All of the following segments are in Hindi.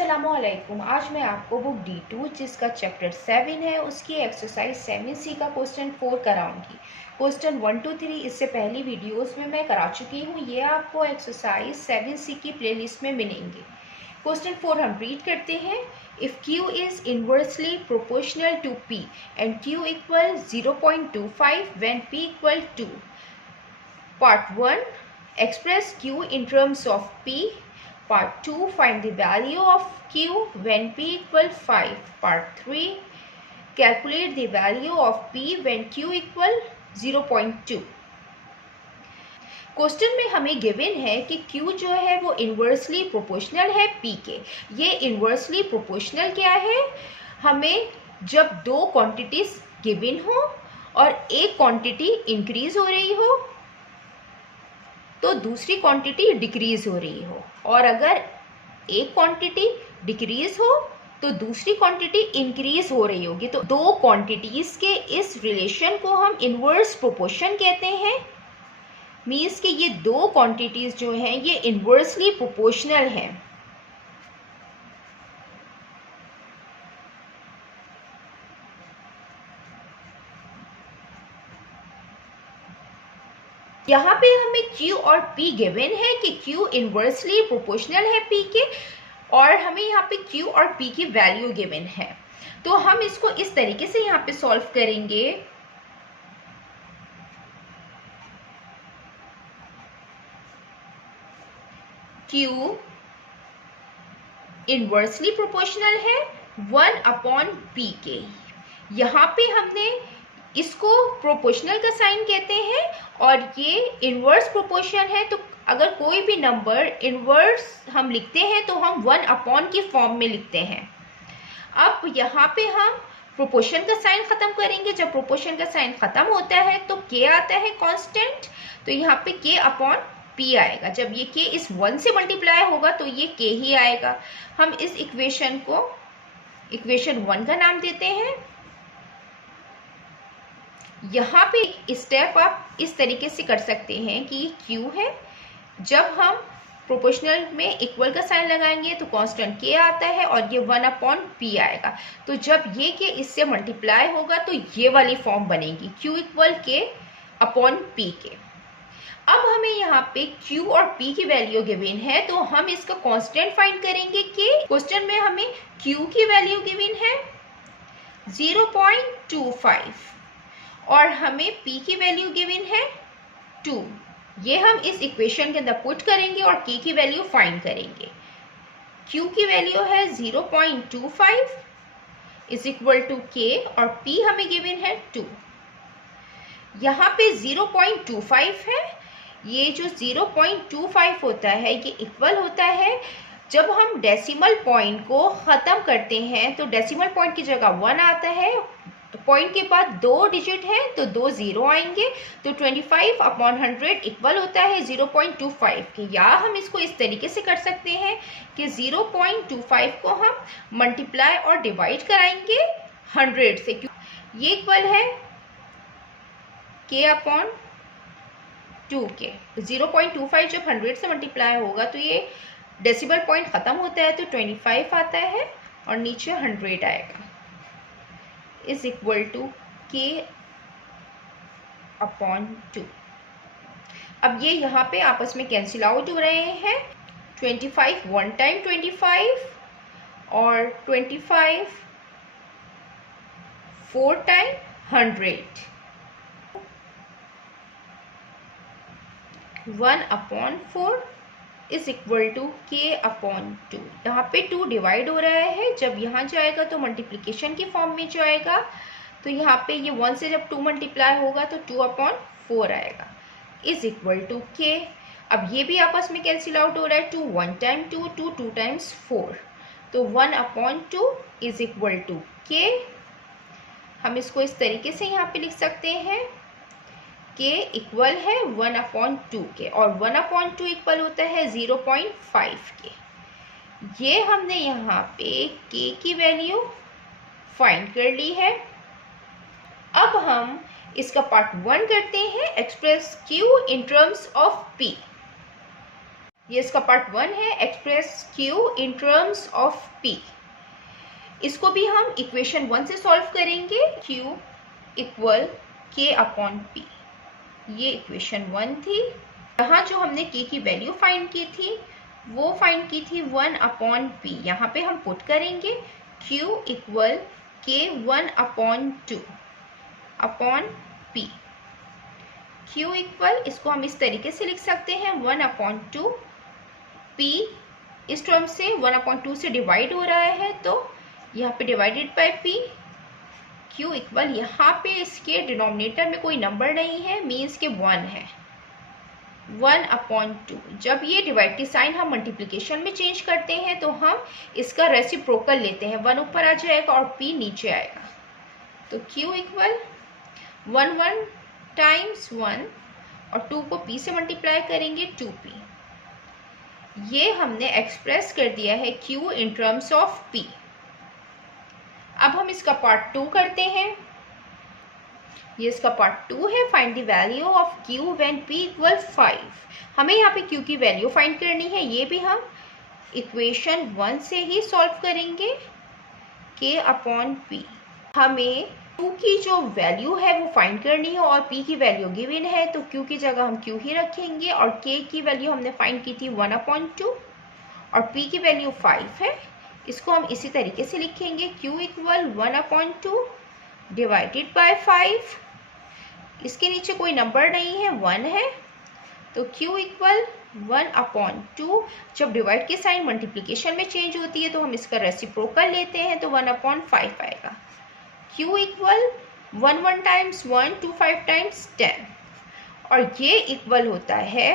अस्सलामुअलैकुम। आज मैं आपको बुक D2 जिसका चैप्टर 7 है उसकी एक्सरसाइज 7C का क्वेश्चन 4 कराऊंगी। क्वेश्चन 1 to 3 इससे पहली वीडियोस में मैं करा चुकी हूँ। ये आपको एक्सरसाइज 7C की प्लेलिस्ट में मिलेंगे। क्वेश्चन 4 हम रीड करते हैं। If Q is inversely proportional to P and Q equal 0.25 when P equal 2। Part 1 express Q in terms of P. Part 2 find the value of Q when P equal 5. Part 3 calculate the value of P when Q equal 0.2. Question में हमें गिवन है कि Q जो है वो इन्वर्सली प्रोपोर्शनल है P के। ये इन्वर्सली प्रोपोर्शनल क्या है? हमें जब दो क्वांटिटीज गिवन हो और एक क्वांटिटी इंक्रीज हो रही हो तो दूसरी क्वांटिटी डिक्रीज हो रही हो, और अगर एक क्वांटिटी डिक्रीज हो तो दूसरी क्वांटिटी इंक्रीज हो रही होगी। तो दो क्वांटिटीज के इस रिलेशन को हम इन्वर्स प्रोपोर्शन कहते हैं। मीन्स कि ये दो क्वांटिटीज जो हैं ये इन्वर्सली प्रोपोर्शनल हैं। यहाँ पे हमें Q और P गिवन है कि Q इन्वर्सली प्रोपोर्शनल है P के, और हमें यहाँ पे Q और P की वैल्यू गिवन है। तो हम इसको इस तरीके से यहाँ पे सॉल्व करेंगे। Q इन्वर्सली प्रोपोर्शनल है 1/P के। यहाँ पे हमने इसको प्रोपोर्शनल का साइन कहते हैं और ये इन्वर्स प्रोपोर्शन है। तो अगर कोई भी नंबर इन्वर्स हम लिखते हैं तो हम 1/ की फॉर्म में लिखते हैं। अब यहाँ पे हम प्रोपोर्शन का साइन खत्म करेंगे। जब प्रोपोर्शन का साइन खत्म होता है तो k आता है कांस्टेंट, तो यहाँ पे k/P आएगा। जब ये k इस 1 से मल्टीप्लाई होगा तो ये k ही आएगा। हम इस इक्वेशन को इक्वेशन 1 का नाम देते हैं। यहाँ पे स्टेप आप इस तरीके से कर सकते हैं कि ये Q है। जब हम प्रोपोर्शनल में इक्वल का साइन लगाएंगे तो कांस्टेंट K आता है और ये 1/P आएगा। तो जब ये K इससे मल्टीप्लाई होगा तो ये वाली फॉर्म बनेगी Q इक्वल K/P के। अब हमें यहाँ पे Q और P की वैल्यू गिवन है तो हम इसका कांस्टेंट फाइंड करेंगे K। क्वेश्चन में हमें Q की वैल्यू गिवन है 0.25 और हमें P की वैल्यू गिवन है 2। ये हम इस इक्वेशन के अंदर पुट करेंगे और K की वैल्यू फाइंड करेंगे। Q की वैल्यू है 0.25 इज इक्वल टू K और P हमें गिवन है 2। यहाँ पे 0.25 है। ये जो 0.25 होता है ये इक्वल होता है जब हम डेसिमल पॉइंट को ख़त्म करते हैं तो डेसिमल पॉइंट की जगह 1 आता है। तो पॉइंट के बाद 2 डिजिट है तो 2 0 आएंगे। तो 25/100 इक्वल होता है 0.25 के। या हम इसको इस तरीके से कर सकते हैं कि 0.25 को हम मल्टीप्लाई और डिवाइड कराएंगे 100 से। ये इक्वल है K/2 के। 0.25 जब 100 से मल्टीप्लाई होगा तो ये डेसिमल पॉइंट ख़त्म होता है तो 25 आता है और नीचे 100 आएगा इज इक्वल टू K/2। अब ये यहाँ पे आपस में कैंसिल आउट हो रहे हैं। 25 1 टाइम 25 और 25 4 time 100। 1/4 is equal to K/2। यहाँ पे 2 डिवाइड हो रहा है। जब यहाँ जाएगा तो मल्टीप्लिकेशन की फॉर्म में जाएगा। तो यहाँ पे ये 1 से जब 2 मल्टीप्लाई होगा तो 2/4 आएगा इज इक्वल टू K। अब ये भी आपस में कैंसिल आउट हो रहा है। 2 1 टाइम 2 2 2 टाइम्स 4 तो 1/2 इज इक्वल टू K। हम इसको इस तरीके से यहाँ पे लिख सकते हैं K इक्वल है 1/2 के और 1/2 इक्वल होता है 0.5 के। ये हमने यहाँ पे K की वैल्यू फाइंड कर ली है। अब हम इसका पार्ट 1 करते हैं। Express Q in terms of P। ये इसका पार्ट 1 है, express Q in terms of P। इसको भी हम इक्वेशन 1 से सॉल्व करेंगे, Q equal K upon P। ये इक्वेशन 1 थी। यहाँ जो हमने K की वैल्यू फाइंड की थी वो फाइंड की थी 1 अपॉन P। यहाँ पे हम पुट करेंगे Q equal K 1 upon 2 upon P। Q equal, इसको हम इस तरीके से लिख सकते हैं 1 अपॉन 2, P इस टर्म से 1 अपॉन 2 से डिवाइड हो रहा है तो यहाँ पे divided by P। Q equal, यहाँ पे इसके डिनोमिनेटर में कोई नंबर नहीं है, मीन्स के 1 है, 1 अपॉन 2। जब ये डिवाइड की साइन हम मल्टीप्लिकेशन में चेंज करते हैं तो हम इसका रेसिप्रोकल लेते हैं, 1 ऊपर आ जाएगा और P नीचे आएगा। तो Q इक्वल 1 टाइम्स 1 और 2 को P से मल्टीप्लाई करेंगे 2P। ये हमने एक्सप्रेस कर दिया है Q in terms of P। अब हम इसका पार्ट 2 करते हैं। ये इसका पार्ट 2 है, find the value of Q when P equal 5। हमें यहाँ पे Q की वैल्यू फाइंड करनी है, ये भी हम इक्वेशन 1 से ही सॉल्व करेंगे, K अपॉन P। हमें Q की जो वैल्यू है वो फाइंड करनी है और P की वैल्यू गिवन है तो Q की जगह हम Q ही रखेंगे और K की वैल्यू हमने फाइंड की थी 1 अपॉन 2 और P की वैल्यू 5 है। इसको हम इसी तरीके से लिखेंगे, Q equal 1 upon 2 divided by 5। इसके नीचे कोई नंबर नहीं है, 1 है, तो Q इक्वल 1 अपॉन 2। जब डिवाइड की साइन मल्टीप्लिकेशन में चेंज होती है तो हम इसका रेसिप्रोकल लेते हैं तो 1 अपॉन 5 आएगा। Q इक्वल 1 टाइम्स 1 2 5 टाइम्स 10 और ये इक्वल होता है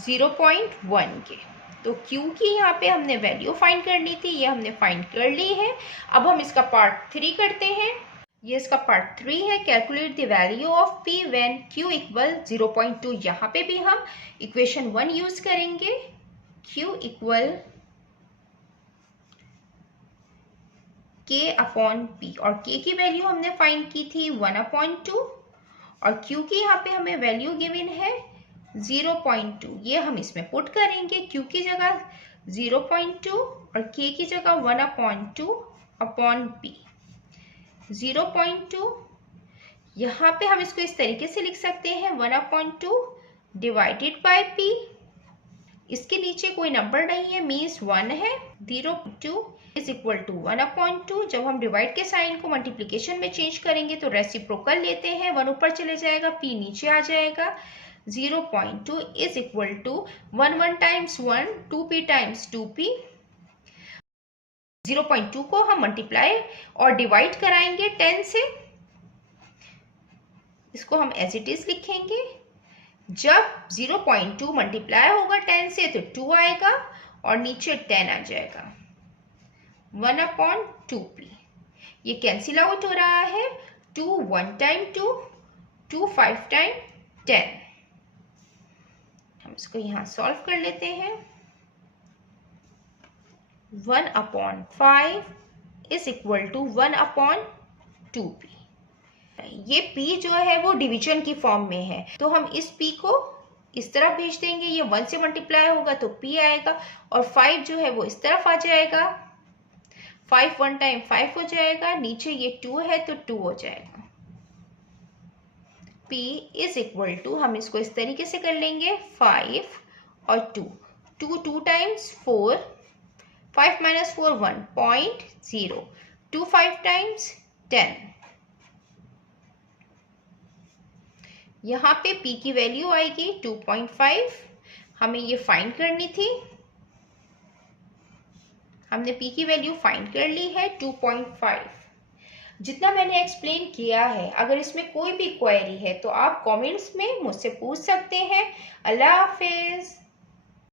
0.1 के। तो Q की यहाँ पे हमने वैल्यू फाइंड करनी थी, ये हमने फाइंड कर ली है। अब हम इसका पार्ट 3 करते हैं। ये इसका पार्ट 3 है, calculate the value of P when Q equal 0.2। यहाँ पे भी हम इक्वेशन 1 यूज करेंगे, Q equal K upon P और K की वैल्यू हमने फाइंड की थी 1 अपॉन 2 और Q की यहाँ पे हमें वैल्यू गिवन है 0.2। ये हम इसमें पुट करेंगे, Q की जगह 0.2 और K की जगह 1 अपॉन 2 अपॉन P। 0.2 यहाँ पे हम इसको इस तरीके से लिख सकते हैं 1 अपॉन 2 डिवाइडेड बाय P। इसके नीचे कोई नंबर नहीं है, मीन्स 1 है। 0.2 इज इक्वल टू 1 अपॉन 2। जब हम डिवाइड के साइन को मल्टीप्लिकेशन में चेंज करेंगे तो रेसिप्रोकल लेते हैं, 1 ऊपर चले जाएगा, P नीचे आ जाएगा। 0.2 is equal to 1 times 1 2P times 2P। 0.2 को हम मल्टीप्लाई और डिवाइड कराएंगे 10 से, इसको हम एज इट इज लिखेंगे। जब 0.2 मल्टीप्लाई होगा 10 से तो 2 आएगा और नीचे 10 आ जाएगा, 1 अपॉन 2P। ये कैंसिल आउट हो रहा है, 2 1 टाइम 2 2 5 टाइम 10। हम इसको यहाँ सॉल्व कर लेते हैं। 1 upon 5 is equal to 1 upon 2P। ये P जो है वो डिवीजन की फॉर्म में है तो हम इस P को इस तरफ भेज देंगे, ये 1 से मल्टीप्लाई होगा तो P आएगा और 5 जो है वो इस तरफ आ जाएगा, 5 1 टाइम 5 हो जाएगा, नीचे ये 2 है तो 2 हो जाएगा। P इज इक्वल टू, हम इसको इस तरीके से कर लेंगे, 5 और 2 2 टाइम्स 4, 5 माइनस 4 1 0.0 2 5 टाइम्स 10। यहाँ पे P की वैल्यू आएगी 2.5। हमें ये फाइंड करनी थी, हमने P की वैल्यू फाइंड कर ली है 2.5। जितना मैंने एक्सप्लेन किया है, अगर इसमें कोई भी क्वेरी है तो आप कमेंट्स में मुझसे पूछ सकते हैं। अल्लाह हाफिज।